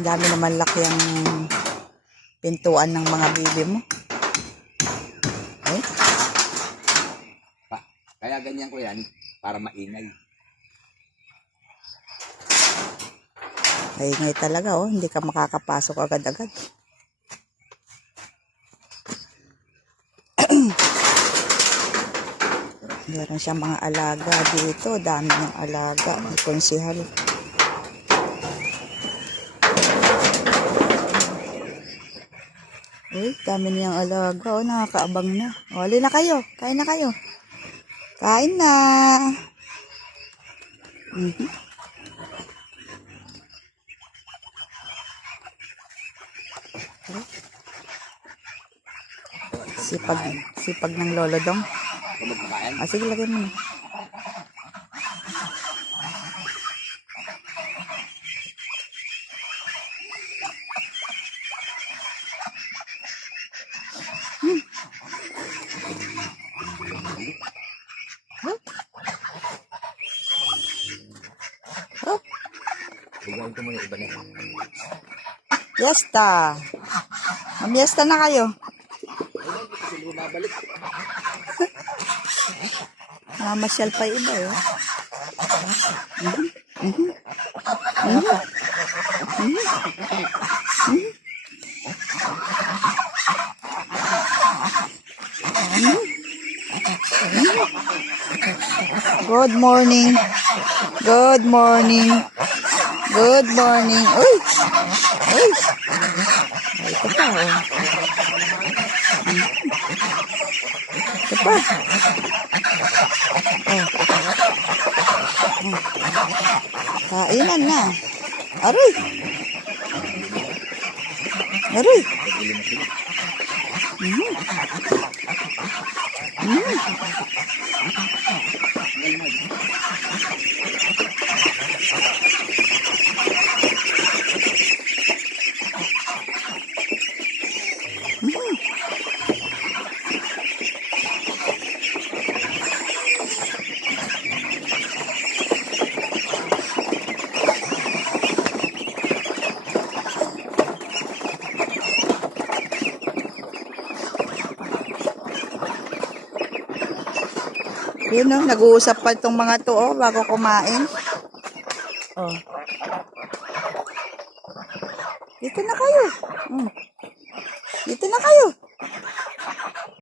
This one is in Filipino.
Dami naman laki ang pintuan ng mga bibi mo. Kaya ganyan ko yan para maingay. Maingay talaga, oh. Hindi ka makakapasok agad-agad. Meron siyang mga alaga dito. Dami ng alaga. May konsihal. Uy, dami niyang alaga. Oh, nakakaabang na. O, hali na kayo. Kain na kayo. Kain na. Sipag ng lolo dong. Sige, lagay mo na. Bigyan ko muna iba na. Fiesta. Mamiesta na kayo. Masyal pa iba, eh. Good morning. Good morning. Good morning. Uy! Uy! Ay, ito pa, oh. Ito pa. Oh. Kainan na. Aroy! Aroy! Yun, no? Nag-uusap pa itong mga to, oh, bago kumain. Oh. Dito na kayo. Dito na kayo.